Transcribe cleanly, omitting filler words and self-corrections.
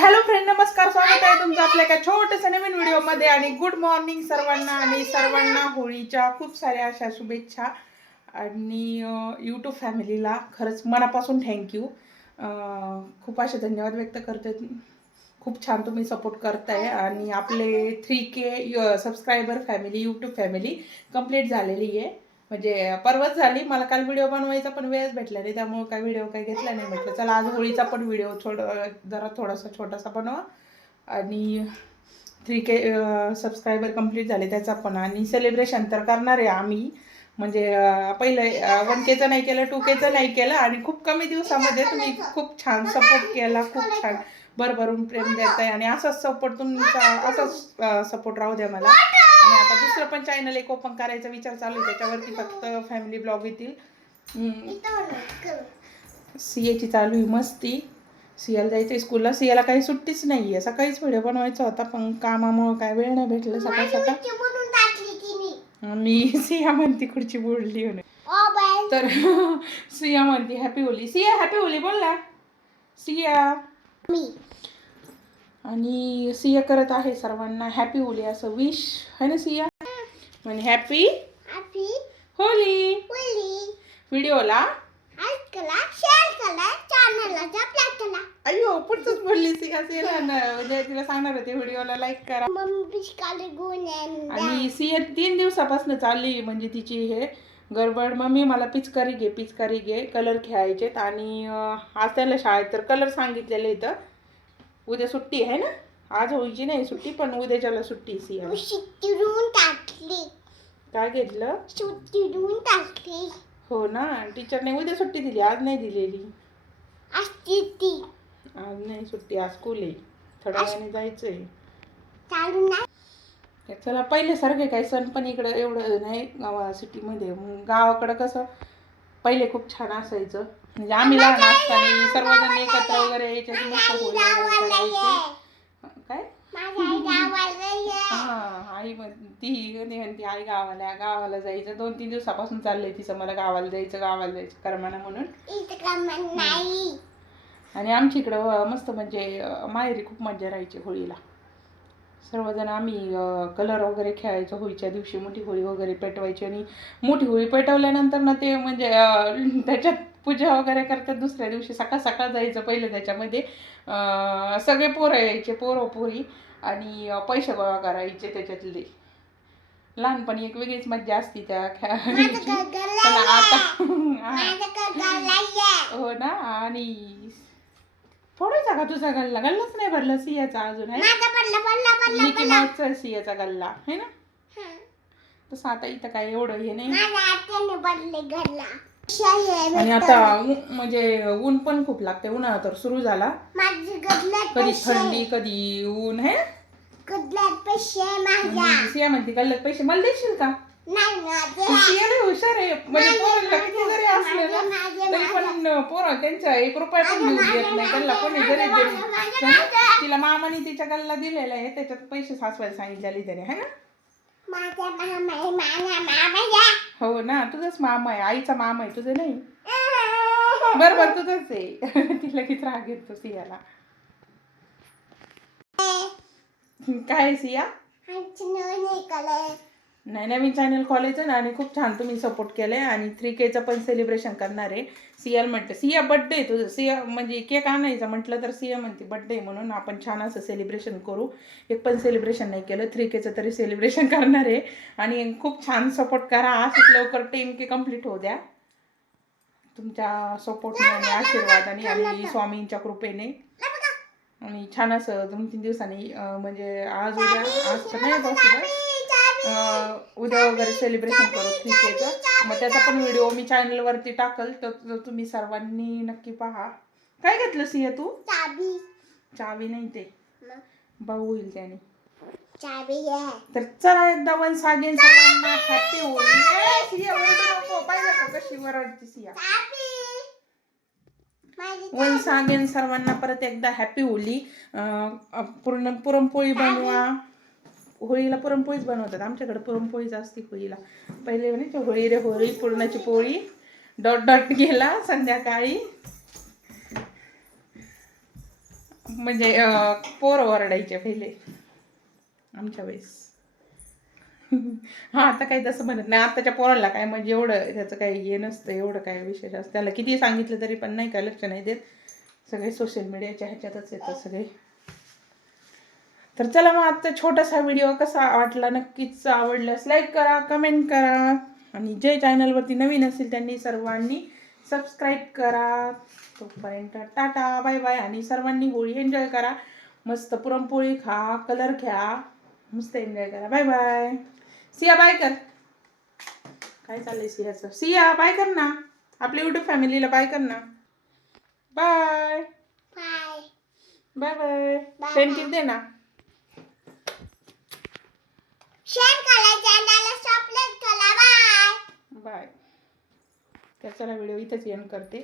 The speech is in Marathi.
हॅलो फ्रेंड, नमस्कार. स्वागत आहे तुमचं आपल्या एका छोट्याशा नवीन व्हिडिओमध्ये. आणि गुड मॉर्निंग सर्वांना. आणि सर्वांना होळीच्या खूप साऱ्या अशा शुभेच्छा. आणि यूट्यूब फॅमिलीला खरंच मनापासून थँक्यू. खूप असे धन्यवाद व्यक्त करते. खूप छान तुम्ही सपोर्ट करताय. आणि आपले 3K subscriber family, YouTube family complete झालेली आहे. म्हणजे परवाच झाली. मला काल व्हिडिओ बनवायचा पण वेळच भेटला नाही, त्यामुळे काय व्हिडिओ काही घेतला नाही. म्हटलं चला आज होळीचा पण व्हिडिओ थोडासा छोटासा बनवा. आणि 3K सबस्क्रायबर कंप्लीट झाले त्याचा पण. आणि सेलिब्रेशन तर करणार आहे आम्ही. म्हणजे पहिलं 1Kचं नाही केलं, 2Kचं नाही केलं. आणि खूप कमी दिवसामध्ये तुम्ही खूप छान सपोर्ट केला, खूप छान भरभरून प्रेम देताय. आणि असाच सपोर्ट तुमचा, असाच सपोर्ट राहू द्या मला. आणि आता दुसरं पण चॅनल एक ओपन करायचा विचार चालू आहे, त्याच्यावरती फक्त फॅमिली ब्लॉग येतील. सीएची चालू आहे मस्ती. सियाला जायचं स्कूलला. सियाला काही सुट्टीच नाही आहे. सकाळीच व्हिडिओ बनवायचा होता पण कामामुळं काय वेळ नाही भेटलं सकाळ सकाळ. मी सिया म्हणती खुर्ची बोलली म्हणे. तर सिया म्हणती happy Holy. Siya happy Holy बोल ना सिया. आणि सिया करत आहे सर्वांना हॅपी होली असं विश है ना सिया. म्हणजे हॅपी होली. व्हिडिओला अयो पुढचंच बोलली सिया. सिया तिला सांगणार होते व्हिडिओला लाईक करा. आणि सिया 3 दिवसापासून चालली म्हणजे तिची हे गडबड. मम्मी मला पिचकारी घे कलर खेळायचेत. आणि आज त्याला शाळेत तर कलर सांगितलेले इथं. उद्या सुट्टी आहे ना. आज होळीची नाही सुट्टी, पण उद्याच्याला सुट्टी. सिया काय घेतलं? हो ना, टीचरने उद्या सुट्टी दिली, आज नाही दिलेली. आज नाही सुट्टी, आज स्कूल आहे. थोड्या वेळाने जायचंय. चला पहिल्यासारखे काही सण पण इकडं एवढं नाही सिटीमध्ये. गावाकडं कसं पहिले खूप छान असायचं. म्हणजे आम्ही लहान असताना सर्वजण एकत्र वगैरे यायचे, मस्त होळी वगैरे करायचे. काय आई म्हणती आई गावाला जायचं. 2-3 दिवसापासून चाललंय तिचं मला गावाला जायचं करमाना म्हणून. आणि आमच्या इकडं मस्त म्हणजे माहेरी खूप मजा राहायची होळीला. सर्वजण आम्ही कलर वगैरे खेळायचो होळीच्या दिवशी. मोठी होळी वगैरे पेटवायची. आणि मोठी होळी पेटवल्यानंतर ना ते म्हणजे त्याच्यात पूजा वगैरे करतात. दुसऱ्या दिवशी सकाळ जायचं. पहिलं त्याच्यामध्ये सगळे पोरं यायचे, पोरी. आणि पैसे गोळा करायचे त्याच्यातले. लहानपणी एक वेगळीच मज्जा असती त्या खेळायची. पण आता हो ना. आणि फोडायचा का तुझा गल्ला? गल्लाच नाही भरला सियाचा अजून आहे. मिकी माऊसचा सियाचा गल्ला आहे ना. तसं आता इथं काय एवढं हे नाही. आणि आता म्हणजे ऊन पण खूप लागते. उन्हाळा तर सुरू झाला. कधी थंडी कधी ऊन आहे. सिया म्हणते गल्ल्यात पैसे मला देशील का? सिया हुशार आहे. म्हणजे पोरांना किती जरी असलं ना तरी पण पोरं त्यांच्या 1 रुपया पण घेऊन येत नाही. त्यांना कोणी जरी तिला मामाने तिच्या गल्ला दिलेला आहे, त्याच्यात पैसे साचवायला सांगितलेले त्याने है ना. हो ना, तुझंच मामा आहे. आईचा मामा आहे, तुझं नाही. बरोबर तुझंच आहे. तिला किती राग येतो सियाला. काय सिया? नाही, नवीन चॅनल खोलायचं ना. आणि खूप छान तुम्ही सपोर्ट केलाय. आणि 3Kचं पण सेलिब्रेशन करणार आहे. सियाला म्हणते सिया बड्डे तुझं. सिया म्हणजे केक आणायचा म्हटलं तर सिया म्हणते बड्डे म्हणून आपण छान असं सेलिब्रेशन करू. एक पण सेलिब्रेशन नाही केलं. 3Kचं तरी सेलिब्रेशन करणार आहे. आणि खूप छान सपोर्ट करा. असंच लवकर 10K कंप्लीट होऊ द्या तुमच्या सपोर्टने आणि आशीर्वादाने आणि स्वामींच्या कृपेने. आणि छान असं 2-3 दिवसांनी म्हणजे आज तर नाही उद्या वगैरे सेलिब्रेशन करू 3Kचं. मग त्याचा पण व्हिडिओ मी चॅनलवरती टाकल, तर तुम्ही सर्वांनी नक्की पहा. काय घेतलं सिया तू? चावी नाही, ते भाऊ होईल त्याने. तर चला एकदा वन्स अगेन सर्वांना हॅपी होळी. सिया ओरडू नको. पाहिलं का कशी वरडती सिया. वन्स अगेन सर्वांना परत एकदा हॅपी होळी. पुरणपोळी बनवा. होळीला पुरणपोळीच बनवतात. आमच्याकडे पुरणपोळीच असते होळीला. पहिले म्हणे होळी रे होळी पुरणाची पोळी. डॉट गेला संध्याकाळी. म्हणजे पोरं ओरडायचे पहिले आमच्या वेळेस. हा आता काही तसं म्हणत नाही. आताच्या पोरांना काय म्हणजे एवढं त्याचं काही हे नसतं, एवढं काय विशेष असतं. त्याला किती सांगितलं तरी पण नाही काय लक्ष नाही देत. सगळे सोशल मीडियाच्या ह्याच्यातच येतं सगळे. तर चला मग आजचा छोटासा व्हिडिओ कसा वाटला नक्कीच आवडल्यास लाईक करा, कमेंट करा आणि जे चॅनलवरती नवीन असेल त्यांनी सर्वांनी सबस्क्राईब करा. तोपर्यंत टाटा बाय बाय आणि सर्वांनी होळी एन्जॉय करा. मस्त पुरणपोळी खा, कलर घ्या, मस्त एन्जॉय करा. Bye bye. सिया बाय कर. काय चाललंय सियाचं? सिया बाय कर ना. आपल्या युट्यूब फॅमिलीला बाय कर ना. Bye bye bye bye. Thank you दे ना. शेअर करा, चॅनलला सबस्क्राइब करा. Bye bye. तर चला व्हिडिओ इथेच एंड करते.